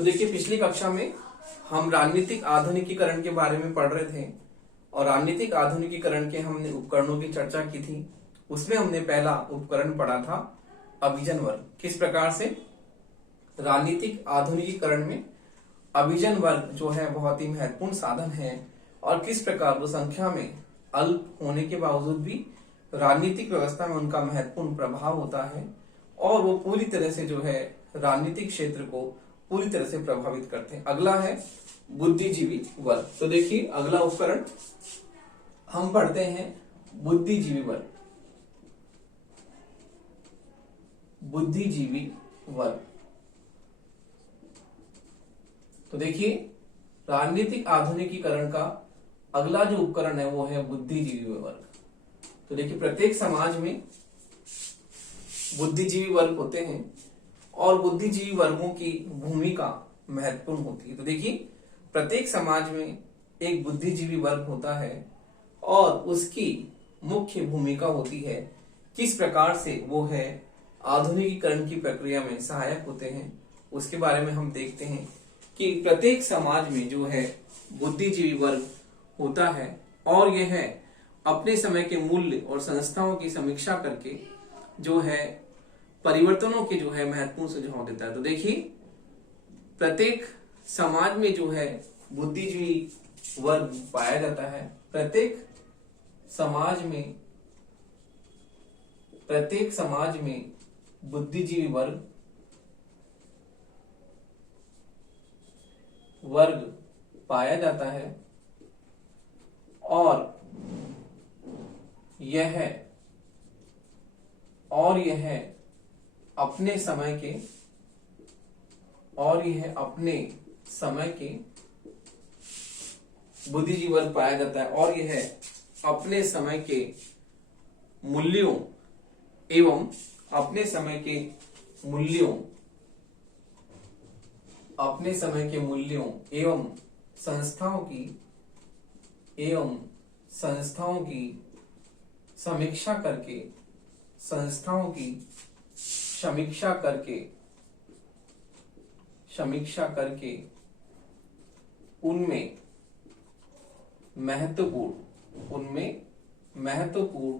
तो देखिए, पिछली कक्षा में हम राजनीतिक आधुनिकीकरण के बारे में पढ़ रहे थे और राजनीतिक आधुनिकीकरण के हमने उपकरणों की चर्चा की थी। उसमें हमने पहला उपकरण पढ़ा था अभिजन वर्ग। किस प्रकार से राजनीतिक आधुनिकीकरण में अभिजन वर्ग जो है बहुत ही महत्वपूर्ण साधन है और किस प्रकार वो संख्या में अल्प होने के बावजूद भी राजनीतिक व्यवस्था में उनका महत्वपूर्ण प्रभाव होता है और वो पूरी तरह से जो है राजनीतिक क्षेत्र को पूरी तरह से प्रभावित करते हैं। अगला है बुद्धिजीवी वर्ग। तो देखिए, अगला उपकरण हम पढ़ते हैं बुद्धिजीवी वर्ग। बुद्धिजीवी वर्ग। तो देखिए, राजनीतिक आधुनिकीकरण का अगला जो उपकरण है वो है बुद्धिजीवी वर्ग। तो देखिए, प्रत्येक समाज में बुद्धिजीवी वर्ग होते हैं और बुद्धिजीवी वर्गों की भूमिका महत्वपूर्ण होती है। तो देखिए, प्रत्येक समाज में एक बुद्धिजीवी वर्ग होता है और उसकी मुख्य भूमिका होती है किस प्रकार से वो है आधुनिकीकरण की प्रक्रिया में सहायक होते हैं। उसके बारे में हम देखते हैं कि प्रत्येक समाज में जो है बुद्धिजीवी वर्ग होता है और यह है अपने समय के मूल्य और संस्थाओं की समीक्षा करके जो है परिवर्तनों के जो है महत्वपूर्ण सुझाव देता है। तो देखिए, प्रत्येक समाज में जो है बुद्धिजीवी वर्ग पाया जाता है। प्रत्येक समाज में बुद्धिजीवी वर्ग पाया जाता है और यह अपने समय के बुद्धिजीवी वर्ग पाया जाता है और यह अपने समय के मूल्यों एवं संस्थाओं की समीक्षा करके उनमें महत्वपूर्ण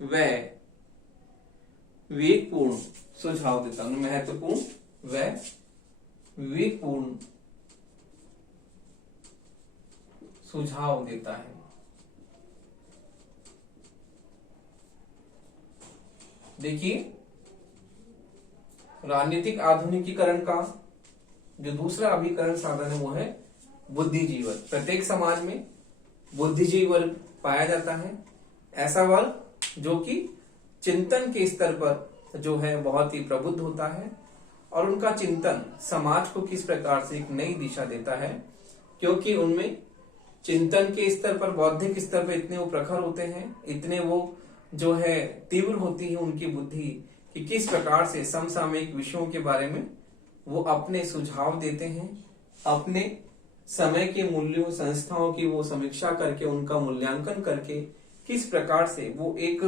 व विवेकपूर्ण सुझाव देता है। महत्वपूर्ण व विवेकपूर्ण सुझाव देता है। देखिए, राजनीतिक आधुनिकीकरण का जो दूसरा अभिकरण साधन है वो है बुद्धिजीवी वर्ग। प्रत्येक समाज में बुद्धिजीवी वर्ग पाया जाता है, ऐसा वर्ग जो कि चिंतन के स्तर पर जो है बहुत ही प्रबुद्ध होता है और उनका चिंतन समाज को किस प्रकार से एक नई दिशा देता है, क्योंकि उनमें चिंतन के स्तर पर, बौद्धिक स्तर पर इतने वो प्रखर होते हैं, इतने वो जो है तीव्र होती है उनकी बुद्धि कि किस प्रकार से समसामयिक विषयों के बारे में वो अपने सुझाव देते हैं, अपने समय के मूल्यों संस्थाओं की वो समीक्षा करके उनका मूल्यांकन करके किस प्रकार से वो एक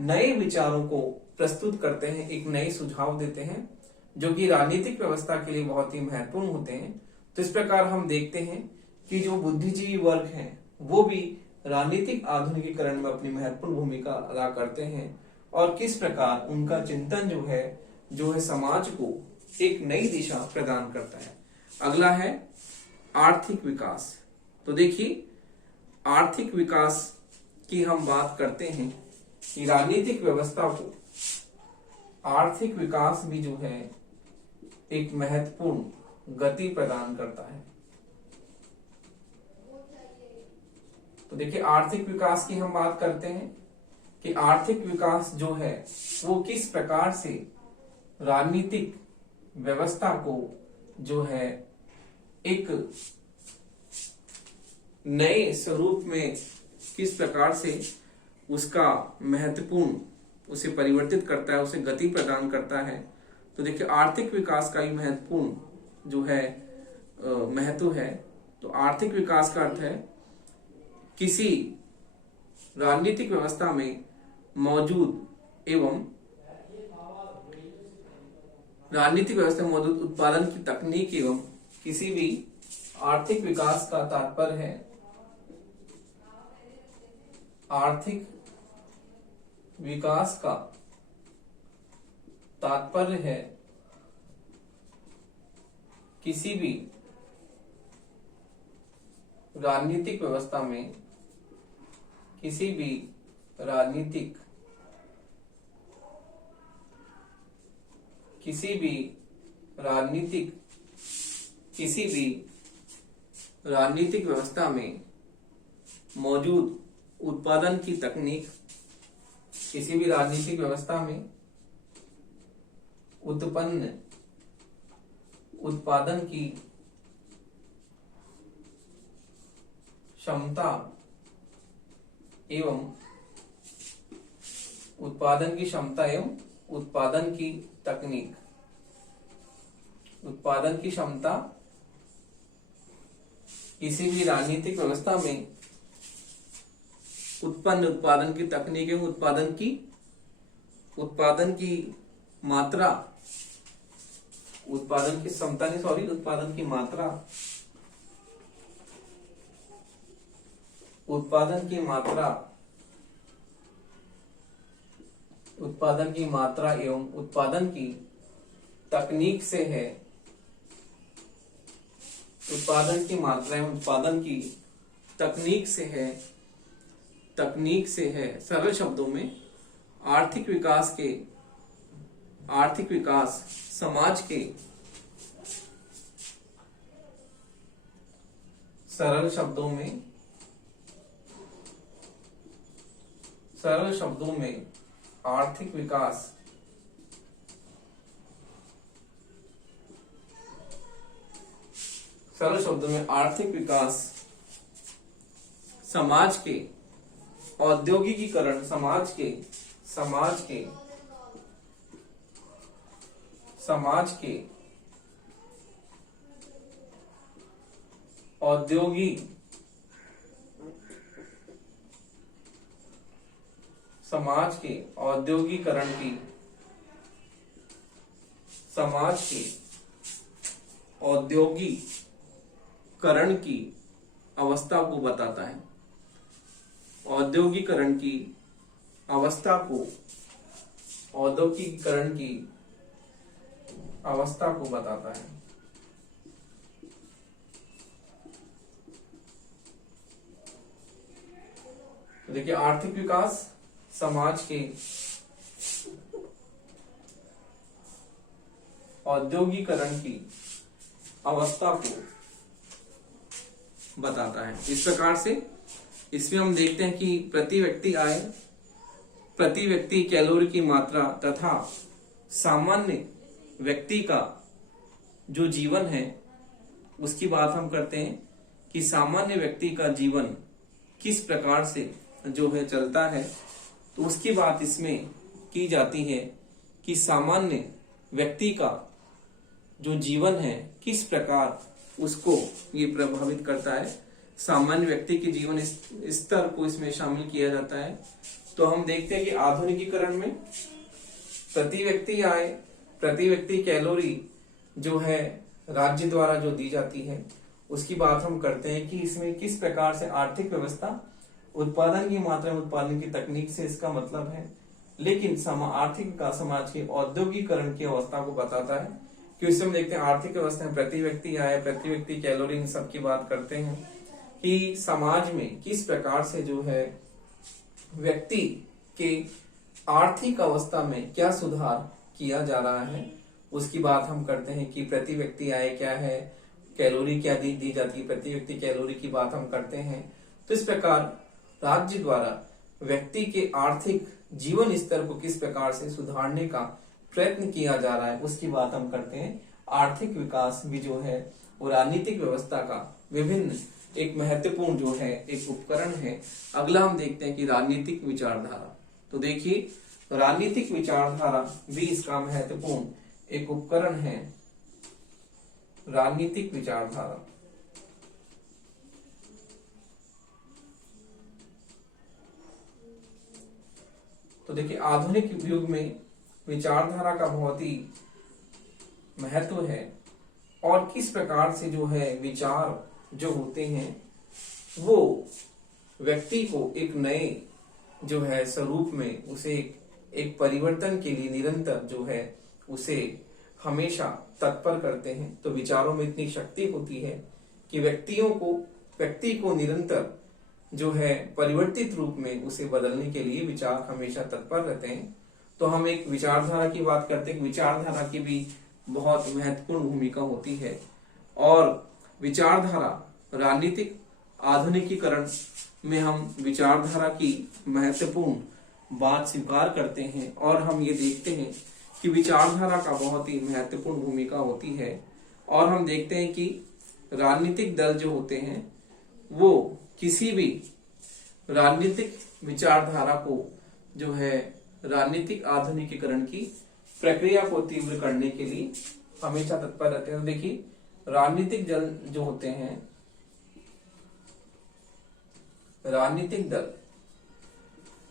नए विचारों को प्रस्तुत करते हैं, एक नए सुझाव देते हैं जो कि राजनीतिक व्यवस्था के लिए बहुत ही महत्वपूर्ण होते हैं। तो इस प्रकार हम देखते हैं कि जो बुद्धिजीवी वर्ग हैं वो भी राजनीतिक आधुनिकीकरण में अपनी महत्वपूर्ण भूमिका अदा करते हैं और किस प्रकार उनका चिंतन जो है समाज को एक नई दिशा प्रदान करता है। अगला है आर्थिक विकास। तो देखिए, आर्थिक विकास की हम बात करते हैं कि राजनीतिक व्यवस्था को आर्थिक विकास भी जो है एक महत्वपूर्ण गति प्रदान करता है। तो देखिए, आर्थिक विकास की हम बात करते हैं कि आर्थिक विकास जो है वो किस प्रकार से राजनीतिक व्यवस्था को जो है एक नए स्वरूप में किस प्रकार से उसका महत्वपूर्ण उसे परिवर्तित करता है, उसे गति प्रदान करता है। तो देखिए, आर्थिक विकास का ही महत्वपूर्ण जो है महत्व है। तो आर्थिक विकास का अर्थ है किसी राजनीतिक व्यवस्था में मौजूद एवं राजनीतिक व्यवस्था में मौजूद उत्पादन की तकनीक एवं किसी भी आर्थिक विकास का तात्पर्य है आर्थिक विकास का तात्पर्य है किसी भी राजनीतिक व्यवस्था में किसी भी राजनीतिक व्यवस्था में मौजूद उत्पादन की तकनीक किसी भी राजनीतिक व्यवस्था में उत्पन्न उत्पादन की क्षमता एवं उत्पादन की तकनीक उत्पादन की क्षमता किसी भी राजनीतिक व्यवस्था में उत्पन्न उत्पादन की तकनीक एवं उत्पादन की मात्रा उत्पादन की क्षमता नहीं सॉरी उत्पादन की मात्रा एवं उत्पादन की तकनीक से है उत्पादन की मात्रा एवं उत्पादन की तकनीक से है सरल शब्दों में आर्थिक विकास समाज के सरल शब्दों में आर्थिक विकास समाज के औद्योगिकीकरण समाज के औद्योगिकरण की अवस्था को बताता है औद्योगिकरण की अवस्था को बताता है। तो देखिए आर्थिक विकास समाज के औद्योगिकरण की अवस्था को बताता है। इस प्रकार से इसमें हम देखते हैं कि प्रति व्यक्ति आय, प्रति व्यक्ति कैलोरी की मात्रा तथा सामान्य व्यक्ति का जो जीवन है उसकी बात हम करते हैं कि सामान्य व्यक्ति का जीवन किस प्रकार से जो है चलता है, तो उसकी बात इसमें की जाती है कि सामान्य व्यक्ति का जो जीवन है किस प्रकार उसको ये प्रभावित करता है। सामान्य व्यक्ति के जीवन स्तर को इसमें शामिल किया जाता है। तो हम देखते हैं कि आधुनिकीकरण में प्रति व्यक्ति आय, प्रति व्यक्ति कैलोरी जो है राज्य द्वारा जो दी जाती है उसकी बात हम करते हैं कि इसमें किस प्रकार से आर्थिक व्यवस्था उत्पादन की मात्रा में उत्पादन की तकनीक से इसका मतलब है। लेकिन आर्थिक विकास समाज के औद्योगिकरण की अवस्था को बताता है कि इसमें देखते हैं आर्थिक व्यवस्था में प्रति व्यक्ति आय, प्रति व्यक्ति कैलोरी इन सब की बात करते हैं कि समाज में किस प्रकार से जो है व्यक्ति के आर्थिक अवस्था में क्या सुधार किया जा रहा है उसकी बात हम करते हैं कि प्रति व्यक्ति आय क्या है, कैलोरी क्या दी जाती है, प्रति व्यक्ति कैलोरी की बात हम करते हैं। तो इस प्रकार राज्य द्वारा व्यक्ति के आर्थिक जीवन स्तर को किस प्रकार से सुधारने का प्रयत्न किया जा रहा है उसकी बात हम करते हैं। आर्थिक विकास भी जो है वो राजनीतिक व्यवस्था का विभिन्न एक महत्वपूर्ण जो है एक उपकरण है। अगला हम देखते हैं कि राजनीतिक विचारधारा। तो देखिए राजनीतिक विचारधारा भी इसका महत्वपूर्ण एक उपकरण है। राजनीतिक विचारधारा देखिए आधुनिक युग में विचारधारा का बहुत ही महत्व है और किस प्रकार से जो है विचार जो होते हैं वो व्यक्ति को एक नए जो है स्वरूप में उसे एक परिवर्तन के लिए निरंतर जो है उसे हमेशा तत्पर करते हैं। तो विचारों में इतनी शक्ति होती है कि व्यक्ति को निरंतर जो है परिवर्तित रूप में उसे बदलने के लिए विचार हमेशा तत्पर रहते हैं। तो हम एक विचारधारा की बात करते हैं, विचारधारा की भी बहुत महत्वपूर्ण भूमिका होती है और विचारधारा राजनीतिक आधुनिकीकरण में हम विचारधारा की महत्वपूर्ण बात स्वीकार करते हैं और हम ये देखते हैं कि विचारधारा का बहुत ही महत्वपूर्ण भूमिका होती है और हम देखते हैं कि राजनीतिक दल जो होते हैं वो किसी भी राजनीतिक विचारधारा को जो है राजनीतिक आधुनिकीकरण की प्रक्रिया को तीव्र करने के लिए हमेशा तत्पर रहते हैं। तो देखिए राजनीतिक दल जो होते हैं, राजनीतिक दल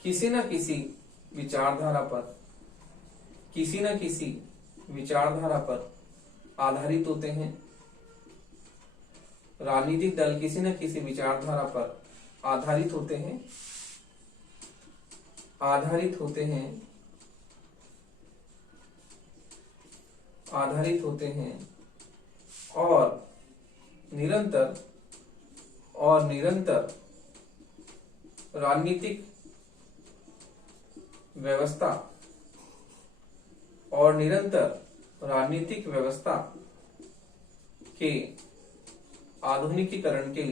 किसी न किसी विचारधारा पर आधारित होते हैं। राजनीतिक दल किसी न किसी विचारधारा पर आधारित होते हैं और निरंतर राजनीतिक व्यवस्था के आधुनिकीकरण के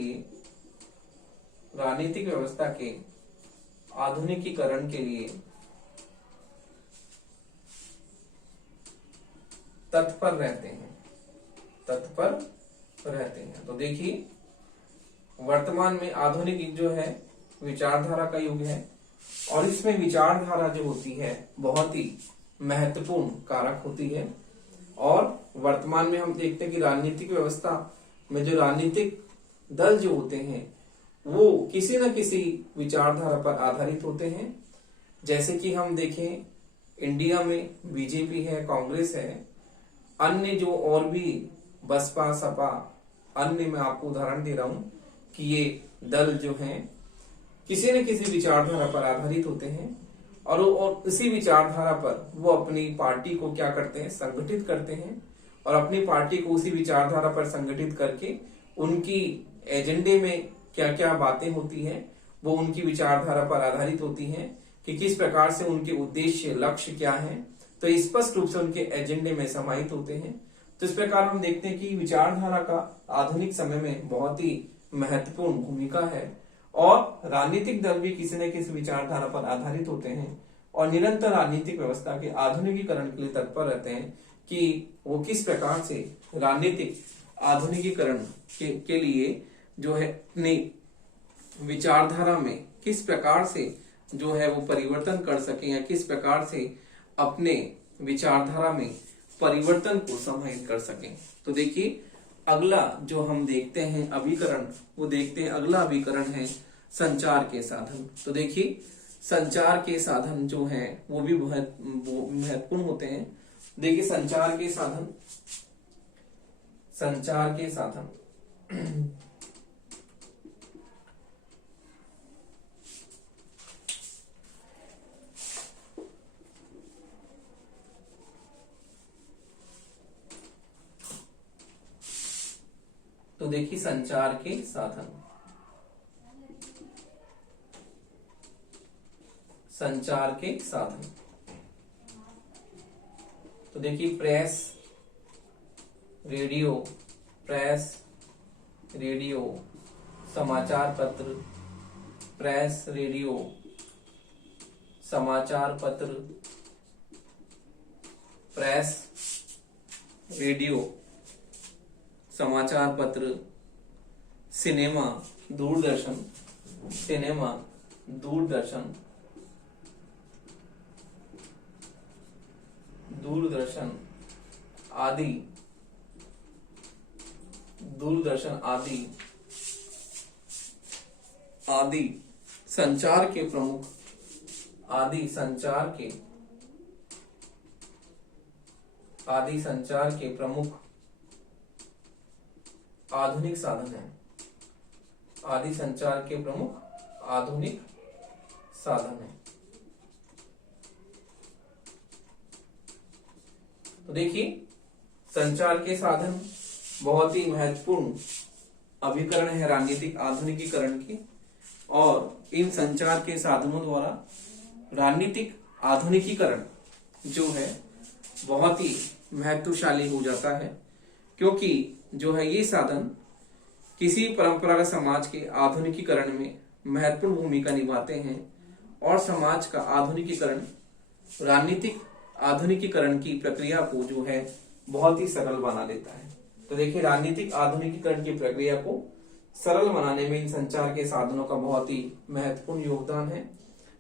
लिए तत्पर रहते हैं। तो देखिए वर्तमान में आधुनिक युग जो है विचारधारा का युग है और इसमें विचारधारा जो होती है बहुत ही महत्वपूर्ण कारक होती है और वर्तमान में हम देखते हैं कि राजनीतिक व्यवस्था में जो राजनीतिक दल जो होते हैं वो किसी न किसी विचारधारा पर आधारित होते हैं। जैसे कि हम देखें इंडिया में बीजेपी है, कांग्रेस है, अन्य जो और भी बसपा, सपा, अन्य मैं आपको उदाहरण दे रहा हूं कि ये दल जो हैं किसी न किसी विचारधारा पर आधारित होते हैं और इसी विचारधारा पर वो अपनी पार्टी को क्या करते हैं, संगठित करते हैं और अपनी पार्टी को उसी विचारधारा पर संगठित करके उनकी एजेंडे में क्या क्या बातें होती हैं वो उनकी विचारधारा पर आधारित होती हैं कि किस प्रकार से उनके उद्देश्य, लक्ष्य क्या हैं, तो स्पष्ट रूप से उनके एजेंडे में समाहित होते हैं। तो इस प्रकार हम देखते हैं कि विचारधारा का आधुनिक समय में बहुत ही महत्वपूर्ण भूमिका है और राजनीतिक दल भी किसी न किसी विचारधारा पर आधारित होते हैं और निरंतर राजनीतिक व्यवस्था के आधुनिकीकरण के लिए तत्पर रहते हैं कि वो किस प्रकार से राजनीतिक आधुनिकीकरण के लिए जो है अपनी विचारधारा में किस प्रकार से जो है वो परिवर्तन कर सके या किस प्रकार से अपने विचारधारा में परिवर्तन को समाहित कर सकें। तो देखिए अगला जो हम देखते हैं अभिकरण, वो देखते हैं अगला अभिकरण है संचार के साधन। तो देखिए संचार के साधन जो हैं वो भी बहुत महत्वपूर्ण होते हैं। देखिए संचार के साधन तो देखिए संचार के साधन तो देखिए प्रेस, रेडियो, समाचार पत्र, प्रेस, रेडियो, समाचार पत्र, प्रेस, रेडियो, समाचार पत्र, सिनेमा, दूरदर्शन आदि संचार के प्रमुख आदि संचार के प्रमुख आधुनिक साधन है। आदि संचार के प्रमुख आधुनिक साधन है। तो देखिए, संचार के साधन बहुत ही महत्वपूर्ण अभिकरण है राजनीतिक आधुनिकीकरण की, और इन संचार के साधनों द्वारा राजनीतिक आधुनिकीकरण जो है बहुत ही महत्वशाली हो जाता है, क्योंकि जो है ये साधन किसी परंपरागत समाज के आधुनिकीकरण में महत्वपूर्ण भूमिका निभाते हैं और समाज का आधुनिकीकरण राजनीतिक आधुनिकीकरण की प्रक्रिया को जो है बहुत ही सरल बना देता है। तो देखिए, राजनीतिक आधुनिकीकरण की प्रक्रिया को सरल बनाने में इन संचार के साधनों का बहुत ही महत्वपूर्ण योगदान है।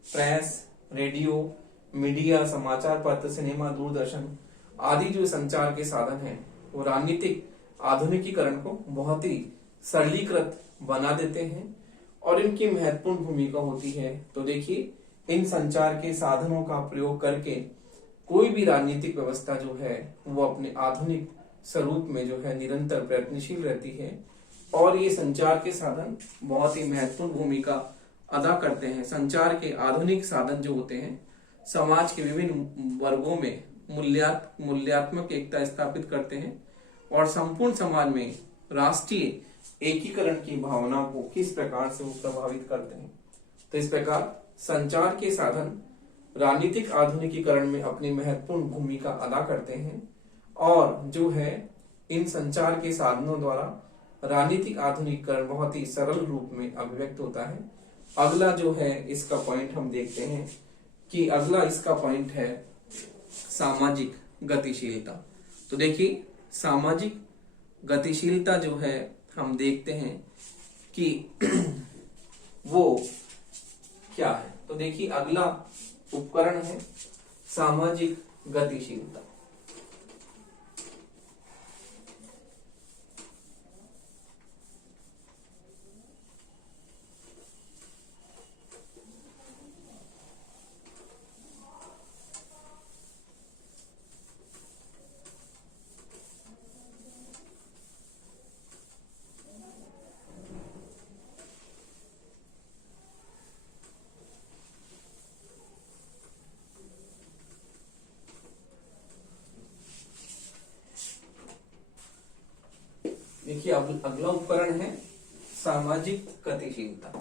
प्रेस, रेडियो, मीडिया, समाचार पत्र, सिनेमा, दूरदर्शन आदि जो संचार के साधन हैं वो राजनीतिक आधुनिकीकरण को बहुत ही सरलीकृत बना देते हैं और इनकी महत्वपूर्ण भूमिका होती है। तो देखिए, इन संचार के साधनों का प्रयोग करके कोई भी राजनीतिक व्यवस्था जो है वो अपने आधुनिक स्वरूप में जो है निरंतर प्रयत्नशील रहती है, और ये संचार के साधन बहुत ही महत्वपूर्ण भूमिका अदा करते हैं। संचार के आधुनिक साधन जो होते हैं समाज के विभिन्न वर्गों में मूल्यात्मक एकता स्थापित करते हैं और संपूर्ण समाज में राष्ट्रीय एकीकरण की भावना को किस प्रकार से वो प्रभावित करते हैं। तो इस प्रकार संचार के साधन राजनीतिक आधुनिकीकरण में अपनी महत्वपूर्ण भूमिका अदा करते हैं, और जो है इन संचार के साधनों द्वारा राजनीतिक आधुनिकीकरण बहुत ही सरल रूप में अभिव्यक्त होता है। अगला जो है इसका पॉइंट हम देखते हैं कि अगला इसका पॉइंट है सामाजिक गतिशीलता। तो देखिए, सामाजिक गतिशीलता जो है हम देखते हैं कि वो क्या है। तो देखिए, अगला उपकरण है सामाजिक गतिशीलता। देखिए, अगला उपकरण है सामाजिक गतिशीलता।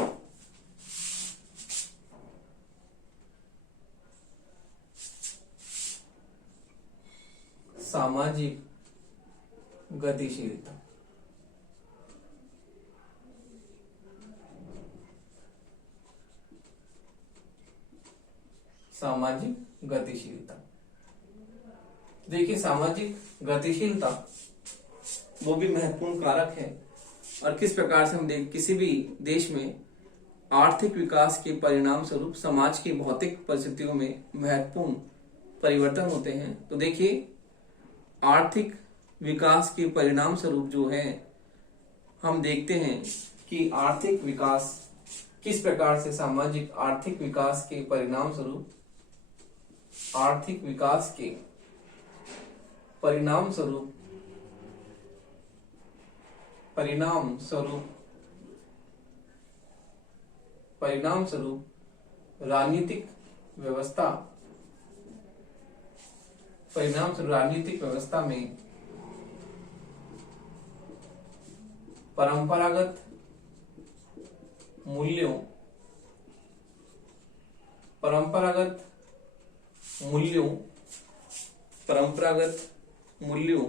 सामाजिक गतिशीलता। सामाजिक गतिशीलता। देखिए, सामाजिक गतिशीलता वो भी महत्वपूर्ण कारक है, और किस प्रकार से हम किसी भी देश में आर्थिक विकास के परिणाम स्वरूप समाज की भौतिक परिस्थितियों में महत्वपूर्ण परिवर्तन होते हैं। तो देखिए, आर्थिक विकास के परिणाम स्वरूप जो है हम देखते हैं कि आर्थिक विकास किस प्रकार से सामाजिक आर्थिक विकास के परिणाम स्वरूप आर्थिक विकास के परिणाम स्वरूप राजनीतिक व्यवस्था में परंपरागत मूल्यों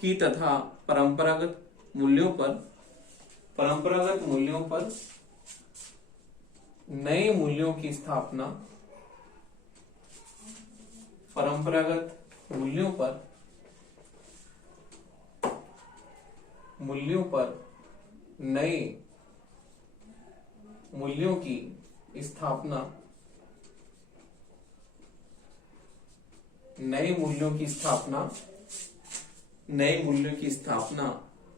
की तथा परंपरागत मूल्यों पर नए मूल्यों की स्थापना नए मूल्यों की स्थापना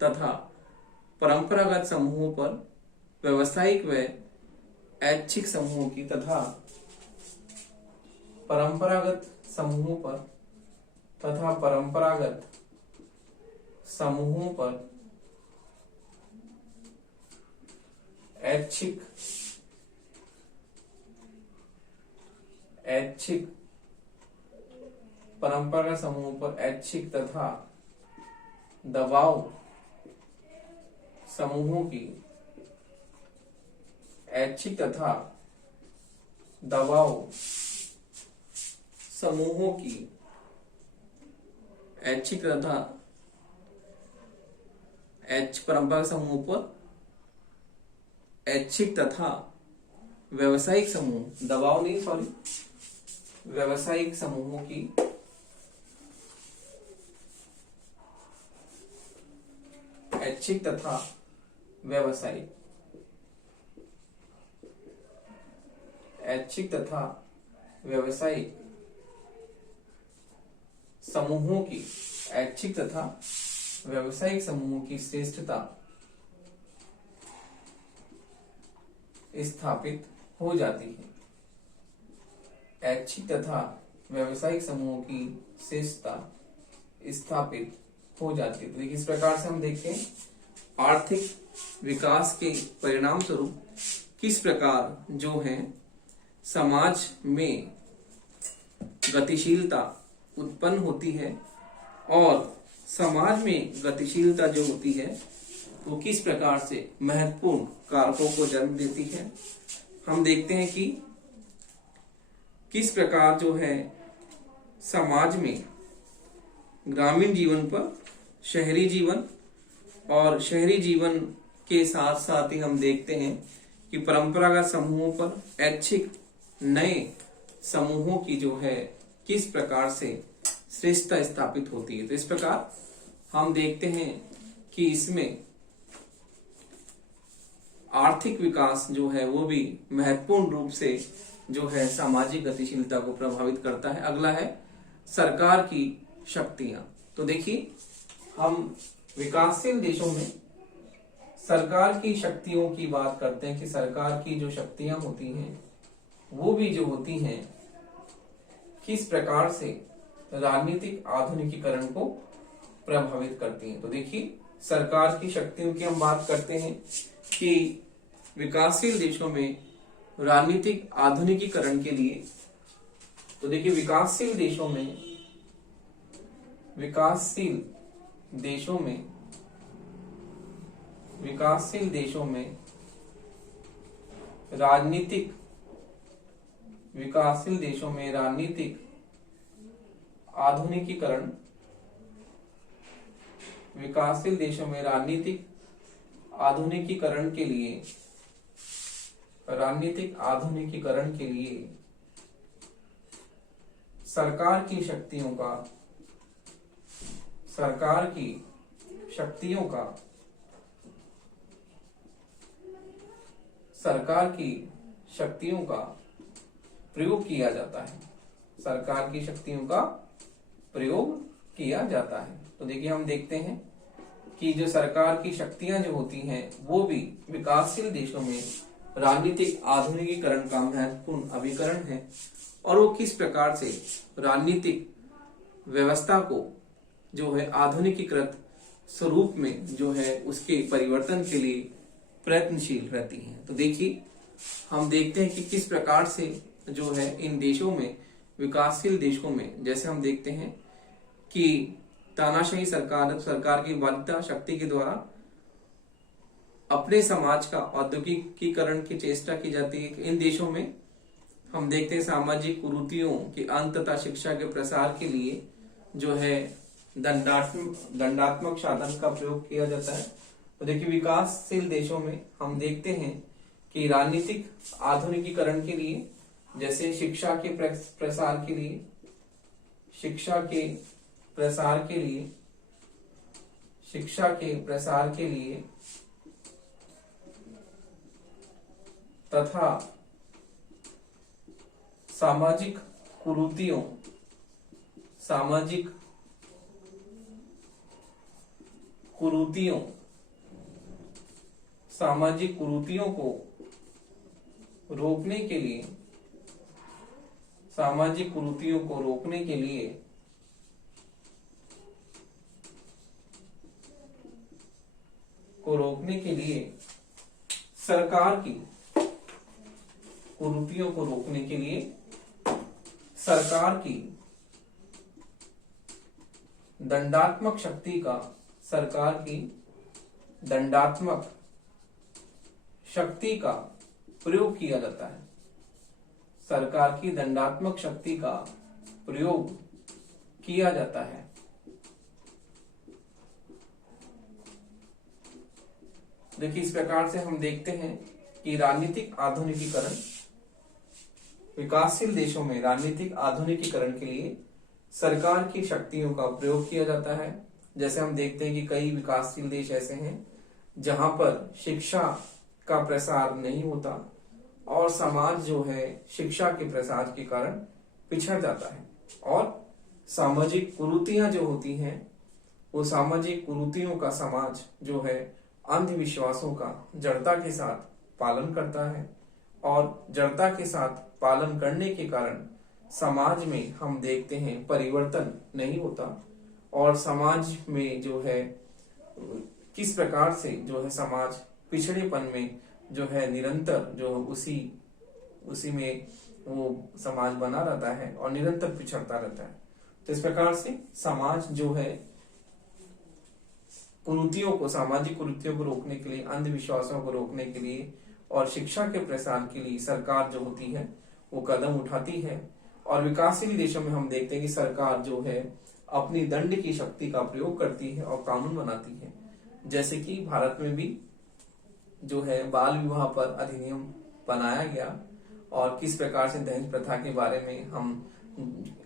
तथा परंपरागत समूहों पर व्यावसायिक व ऐच्छिक समूहों की तथा परंपरागत समूहों पर ऐच्छिक परंपरागत समूहों पर ऐच्छिक तथा दबाव समूहों की ऐच्छिक तथा दबाव समूहों की ऐच्छिक तथा परंपरागत समूहों पर ऐच्छिक तथा व्यवसायिक समूह, दबाव नहीं सॉरी, व्यवसायिक समूहों की ऐच्छिक तथा व्यवसायिक समूहों की ऐच्छिक तथा व्यवसायिक समूहों की श्रेष्ठता स्थापित हो जाती है। ऐच्छिक तथा व्यवसायिक समूहों की श्रेष्ठता स्थापित हो जाती है। तो देखिए, इस प्रकार से हम देखते हैं आर्थिक विकास के परिणाम स्वरूप किस प्रकार जो है समाज में गतिशीलता उत्पन्न होती है, और समाज में गतिशीलता जो होती है वो किस प्रकार से महत्वपूर्ण कारकों को जन्म देती है। हम देखते हैं कि किस प्रकार जो है समाज में ग्रामीण जीवन पर शहरी जीवन, और शहरी जीवन के साथ साथ ही हम देखते हैं कि परंपरागत समूहों पर ऐच्छिक नए समूहों की जो है किस प्रकार से श्रेष्ठता स्थापित होती है। तो इस प्रकार हम देखते हैं कि इसमें आर्थिक विकास जो है वो भी महत्वपूर्ण रूप से जो है सामाजिक गतिशीलता को प्रभावित करता है। अगला है सरकार की शक्तियां। तो देखिए, हम विकासशील देशों में सरकार की शक्तियों की बात करते हैं कि सरकार की जो शक्तियां होती हैं वो भी जो होती हैं किस प्रकार से राजनीतिक आधुनिकीकरण को प्रभावित करती हैं। तो देखिए, सरकार की शक्तियों की हम बात करते हैं कि विकासशील देशों में राजनीतिक आधुनिकीकरण के लिए, तो देखिए विकासशील देशों में राजनीतिक आधुनिकीकरण के लिए सरकार की शक्तियों का प्रयोग किया जाता है। सरकार की शक्तियों का प्रयोग किया जाता है। तो देखिए, हम देखते हैं कि जो सरकार की शक्तियां जो होती हैं वो भी विकासशील देशों में राजनीतिक आधुनिकीकरण का महत्वपूर्ण अभिकरण है, और वो किस प्रकार से राजनीतिक व्यवस्था को जो है आधुनिकीकृत स्वरूप में जो है उसके परिवर्तन के लिए प्रयत्नशील रहती हैं। तो देखिए, हम देखते हैं कि किस प्रकार से जो है इन देशों में, विकासशील देशों में, जैसे हम देखते हैं कि तानाशाही सरकार की बाध्यता शक्ति के द्वारा अपने समाज का औद्योगिकीकरण की चेष्टा की जाती है। इन देशों में हम देखते हैं सामाजिक कुरीतियों के अंत तथा शिक्षा के प्रसार के लिए जो है दंडात्मक साधन का प्रयोग किया जाता है। तो देखिए, विकासशील देशों में हम देखते हैं कि राजनीतिक आधुनिकीकरण के लिए, जैसे शिक्षा के प्रसार के लिए तथा सामाजिक कुरीतियों को रोकने के लिए, सामाजिक कुरीतियों को रोकने के लिए सरकार की कुरीतियों को रोकने के लिए सरकार की दंडात्मक शक्ति का प्रयोग किया जाता है। सरकार की दंडात्मक शक्ति का प्रयोग किया जाता है। देखिए, इस प्रकार से हम देखते हैं कि राजनीतिक आधुनिकीकरण, विकासशील देशों में राजनीतिक आधुनिकीकरण के लिए सरकार की शक्तियों का प्रयोग किया जाता है। जैसे हम देखते हैं कि कई विकासशील देश ऐसे हैं जहां पर शिक्षा का प्रसार नहीं होता और समाज जो है शिक्षा के प्रसार के कारण पिछड़ जाता है, और सामाजिक कुरीतियां जो होती हैं वो सामाजिक कुरीतियों का समाज जो है अंधविश्वासों का जड़ता के साथ पालन करता है, और जड़ता के साथ पालन करने के कारण समाज में हम देखते हैं परिवर्तन नहीं होता, और समाज में जो है किस प्रकार से जो है समाज पिछड़ेपन में जो है निरंतर जो उसी में वो समाज बना रहता है और निरंतर पिछड़ता रहता है। तो इस प्रकार से समाज जो है कुरीतियों को, सामाजिक कुरीतियों को रोकने के लिए, अंधविश्वासों को रोकने के लिए और शिक्षा के प्रसार के लिए सरकार जो होती है वो कदम उठाती है। और विकासशील देशों में हम देखते हैं कि सरकार जो है अपनी दंड की शक्ति का प्रयोग करती है और कानून बनाती है। जैसे कि भारत में भी जो है बाल विवाह पर अधिनियम बनाया गया, और किस प्रकार से दहेज प्रथा के बारे में हम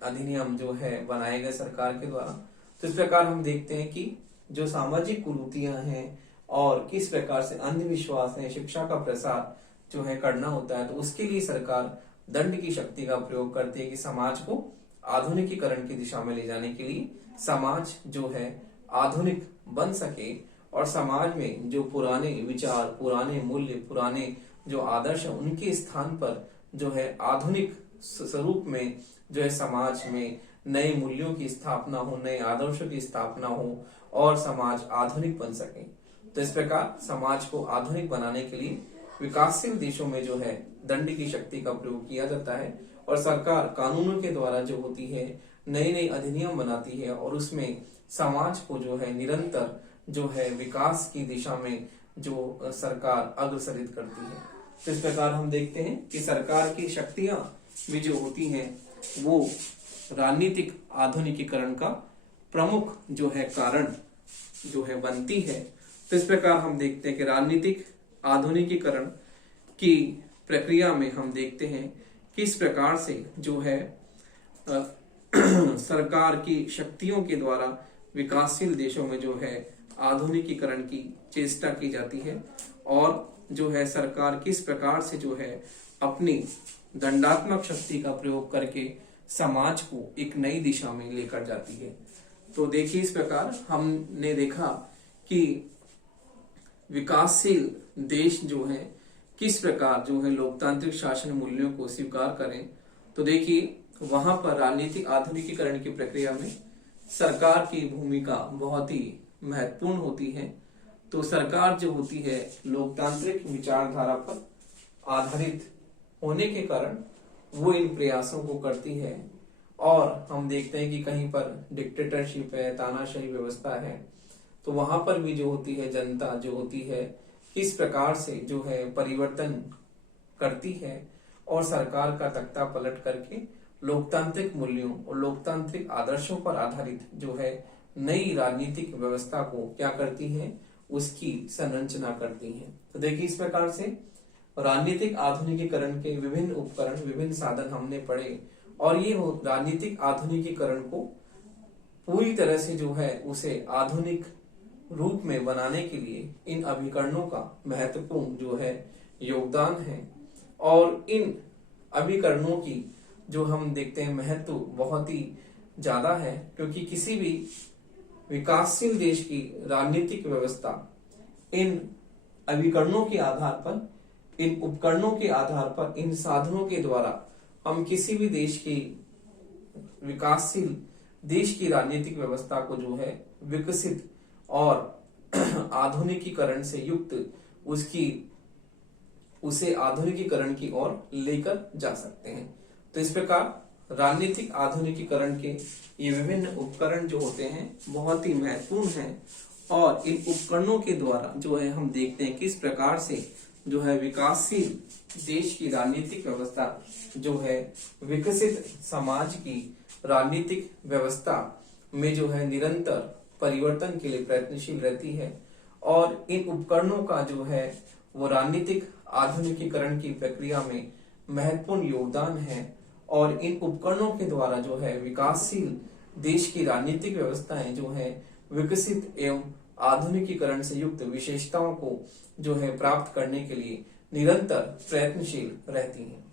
अधिनियम जो है बनाए गए सरकार के द्वारा। तो इस प्रकार हम देखते हैं कि जो सामाजिक कुरीतियां हैं और किस प्रकार से अंधविश्वास है, शिक्षा का प्रसार जो है करना होता है, तो उसके लिए सरकार दंड की शक्ति का प्रयोग करती है कि समाज को आधुनिकीकरण की दिशा में ले जाने के लिए समाज जो है आधुनिक बन सके, और समाज में जो पुराने विचार, पुराने मूल्य, पुराने जो आदर्श है उनके स्थान पर जो है आधुनिक स्वरूप में जो है समाज में नए मूल्यों की स्थापना हो, नए आदर्शों की स्थापना हो और समाज आधुनिक बन सके। तो इस प्रकार समाज को आधुनिक बनाने के लिए विकासशील देशों में जो है दंड की शक्ति का प्रयोग किया जाता है, और सरकार कानूनों के द्वारा जो होती है नए नए अधिनियम बनाती है, और उसमें समाज को जो है निरंतर जो है विकास की दिशा में जो सरकार अग्रसरित करती है। तो इस प्रकार हम देखते हैं कि सरकार की शक्तियां भी जो होती हैं वो राजनीतिक आधुनिकीकरण का प्रमुख जो है कारण जो है बनती है। तो इस प्रकार हम देखते हैं कि राजनीतिक आधुनिकीकरण की प्रक्रिया में हम देखते हैं किस प्रकार से जो है सरकार की शक्तियों के द्वारा विकासशील देशों में जो है आधुनिकीकरण की चेष्टा की जाती है, और जो है सरकार किस प्रकार से जो है अपनी दंडात्मक शक्ति का प्रयोग करके समाज को एक नई दिशा में लेकर जाती है। तो देखिए, इस प्रकार हमने देखा कि विकासशील देश जो है किस प्रकार जो है लोकतांत्रिक शासन मूल्यों को स्वीकार करें। तो देखिए, वहां पर राजनीतिक आधुनिकीकरण की प्रक्रिया में सरकार की भूमिका बहुत ही महत्वपूर्ण होती है। तो सरकार जो होती है लोकतांत्रिक विचारधारा पर आधारित होने के कारण वो इन प्रयासों को करती है, और हम देखते हैं कि कहीं पर डिक्टेटरशिप है, तानाशाही व्यवस्था है, तो वहां पर भी जो होती है जनता जो होती है किस प्रकार से जो है परिवर्तन करती है, और सरकार का तख्ता पलट करके लोकतांत्रिक मूल्यों और लोकतांत्रिक आदर्शों पर आधारित जो है नई राजनीतिक व्यवस्था को क्या करती है, उसकी संरचना करती है। तो देखिए, इस प्रकार से राजनीतिक आधुनिकीकरण के विभिन्न उपकरण, विभिन्न साधन हमने पढ़े, और ये राजनीतिक आधुनिकीकरण को पूरी तरह से जो है उसे आधुनिक रूप में बनाने के लिए इन अभिकरणों का महत्वपूर्ण जो है योगदान है, और इन अभिकरणों की जो हम देखते हैं महत्व बहुत ही ज्यादा है, क्योंकि किसी भी विकासशील देश की राजनीतिक व्यवस्था इन अभिकरणों के आधार पर इन उपकरणों के आधार पर, इन साधनों के द्वारा हम किसी भी देश की विकासशील देश की राजनीतिक व्यवस्था को जो है विकसित और आधुनिकीकरण से युक्त उसे आधुनिकीकरण की ओर लेकर जा सकते हैं। तो इस प्रकार राजनीतिक आधुनिकीकरण के ये विभिन्न उपकरण जो होते हैं बहुत ही महत्वपूर्ण हैं, और इन उपकरणों के द्वारा जो है हम देखते हैं किस प्रकार से जो है विकासशील देश की राजनीतिक व्यवस्था जो है विकसित समाज की राजनीतिक व्यवस्था में जो है निरंतर परिवर्तन के लिए प्रयत्नशील रहती है। और इन उपकरणों का जो है वो राजनीतिक आधुनिकीकरण की प्रक्रिया में महत्वपूर्ण योगदान है, और इन उपकरणों के द्वारा जो है विकासशील देश की राजनीतिक व्यवस्थाएं जो है विकसित एवं आधुनिकीकरण से युक्त विशेषताओं को जो है प्राप्त करने के लिए निरंतर प्रयत्नशील रहती हैं।